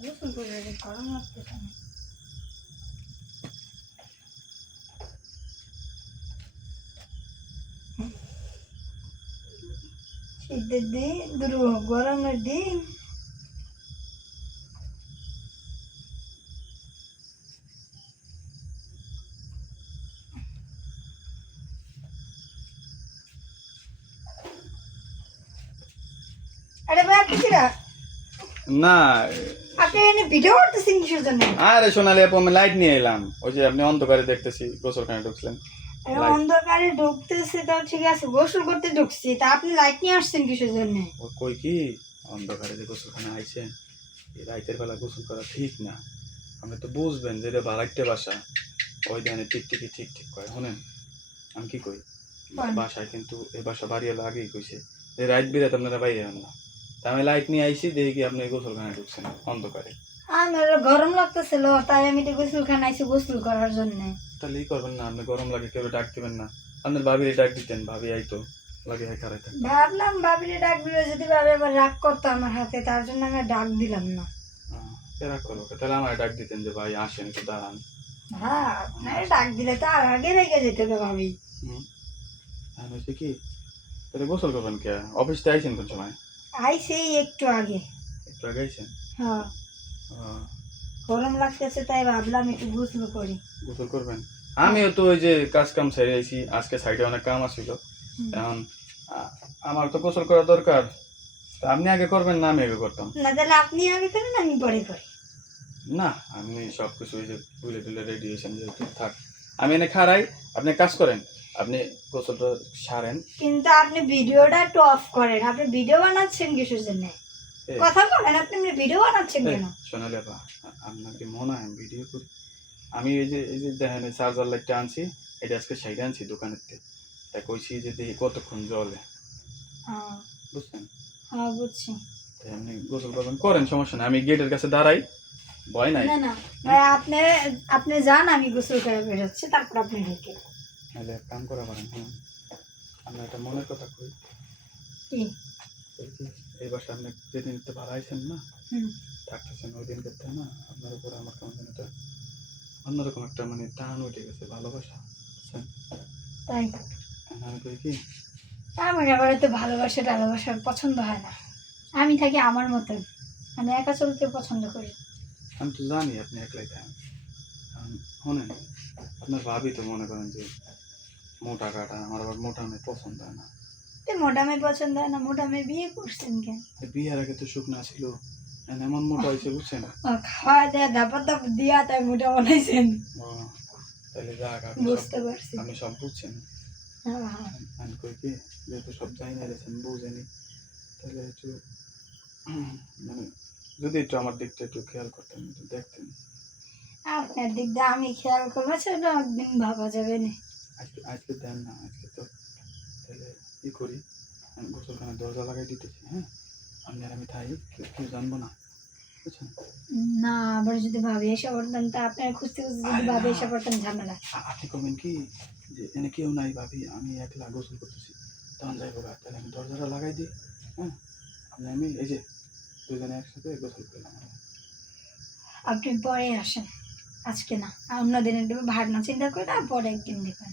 গোসল করে রে, গরম লাগতেছে না। শীতের দিন দুরু গরমের দিন আরে ভাই আপনি কিরা না আপনি এনে ভিডিও করতেছেন কিসের জন্য? আরে সোনালি আপু আমি লাইট নিয়ে এলাম। ওই যে আপনি অন্ধকারে দেখতেছি গোসলখানে ঢুকছিলেন। অন্ধকারে ঢুকতেছে তাও ঠিক আছে গোসল করতে ঢুকছি। তা আপনি লাইট নিয়ে আসছেন কিসের জন্য? কই কি? অন্ধকারে যে গোসলখানে আইছেন এই রাইতের বেলা গোসল করা ঠিক না। আপনি তো বুঝবেন যে এটা বাড়াইতে বাসা। ওই ধানে টিকটিকি ঠিক ঠিক করে শোনেন? আমি কি কই। বাসায় কিন্তু এ বাসা বাড়ি এলো আগেই কইছে যে রাইত বিরাত আপনারা বাইরে হন না। তা আমি লাইট নিয়ে আইছি দেখি আপনি গোসলখানে ঢুকছেন অন্ধকারে। আমার গরম লাগতেছিল তাই আমি তো গোসল খান আইছি গোসল করার জন্য। তাহলে ই করবেন না আপনি গরম লাগে কেউ ডাক দিবেন না। আপনার ভাবির ডাক দিতেন ভাবি আইতো লাগে হ্যাঁ থাকতো ভাবলাম ভাবিরে ডাক দিল যদি ভাবি আবার রাগ করতো আমার হাতে তার জন্য আমি ডাক দিলাম না। কেরা করো তাহলে আমার ডাক দিতেন যে ভাই আসেন একটু দাঁড়ান। হ্যাঁ আপনার ডাক দিলে তো আর আগে রেখে যেতে হবে ভাবি। হচ্ছে কি? তাহলে গোসল করবেন কে? অফিসতে আইছেন কোন সময়? আইসি একটু আগে। একটু আগে আইছেন? হ্যাঁ। গরম লাগতেছে তাই ভাবলাম একটু গোসল করি। গোসল করবেন? আমিও তো ওই যে কাজ কাম ছেড়ে আইছি আজকে সাইডে অনেক কাম আসছিল এখন আমার তো গোসল করা দরকার। আপনি আগে করবেন না আমি আগে করতাম। না তাহলে আপনি আগে করেন আমি পরে করি। না আপনি সব কিছু ওই যে তুলে তুলে রেডি হয়েছেন যেহেতু থাক আমি এনে খারাই আপনি কাজ করেন আপনি গোসলটা সারেন। কিন্তু আপনি ভিডিওটা একটু অফ করেন। আপনি ভিডিও বানাচ্ছেন কিসের জন্য? কথা বলেন আপনি ভিডিও বানাচ্ছেন কেন? সোনালি আপা আপনার কি মনে হয় ভিডিও করি। আমি এই যে এই যে দেখেন চার্জার লাইটটা আনছি এটা আজকে সাইডে আনছি দোকানের থেকে তাই কইছি যে দেখি কতক্ষণ জলে বুঝছেন? হ্যাঁ বুঝছি। আপনি গোসল করবেন। করেন সমস্যা নাই। আমি গেটের কাছে দাঁড়াই ভয় নাই। না না। আপনি আপনি যান আমি গোসল করে বেরোচ্ছি তারপর আপনি ঢুকে। নাহলে এক কাম করা পারেন হ্যাঁ। আপনার একটা মনের কথা কই। এই বাসা আপনি যেদিন তো ভাড়া আইছেন না থাকতেছেন ওই দিন করতে না? আপনার উপরে আমার কেমন যেন একটা অন্যরকম একটা মানে টান উঠে গেছে ভালোবাসা তাই? আমি কই কি? আমার আবার তো ভালোবাসা টালোবাসার পছন্দ হয় না। আমি থাকি আমার মতন। আমি একা চলতে পছন্দ করি। আমি তো জানি আপনি একলাই থাকেন। শোনেন আপনার ভাবি তো মনে করেন যে মোটা কাটা আমার আবার মোটা মেয়ে পছন্দ হয় না। তো মোটা মেয়ে পছন্দ হয় না মোটা মেয়ে বিয়ে করছেন কেন? বিয়ের আগে তো শুকনা ছিল এমন মোটা হয়েছে বুঝছেন? খাওয়া দেয়া দাপার দাপ দিয়া তাই মোটা বানাইছেন। তাহলে যাক বুঝতে পারছি। আপনি সব বুঝছেন। হ্যাঁ আমি কই কি যেহেতু সব জানি না গেছেন বুঝেনি তাহলে একটু মানে যদি একটু আমার দিকটা একটু খেয়াল করতেন একটু দেখতেন। আপনার দিক দিয়ে আমি খেয়াল করব সেটা একদিন ভাবা যাবে না। আজকে আজকে দেন না আজকে তো তাহলে ই করি। আমি গোসলখানে দরজা লাগাই দিতেছি হ্যাঁ? আপনি আর আমি থাই কেউ কেউ জানব না বুঝছেন? না আবার যদি ভাবি এসে পড়তাম তা আপনার খুঁজতে খুঁজতে যদি ভাবি এসে পড়তাম ঝামেলা। আপনি করবেন কি যে এনে কেউ নাই ভাবি আমি একলা গোসল করতেছি। তখন যাইবো গা তাহলে আমি দরজাটা লাগাই দিই হ্যাঁ? আপনি আমি এই যে দুজনে একসাথে গোসল করলাম। আপনি পরে আসেন। আজকে না অন্য দিনের ভাবনা চিন্তা করে তারপরে একদিন দেখবেন।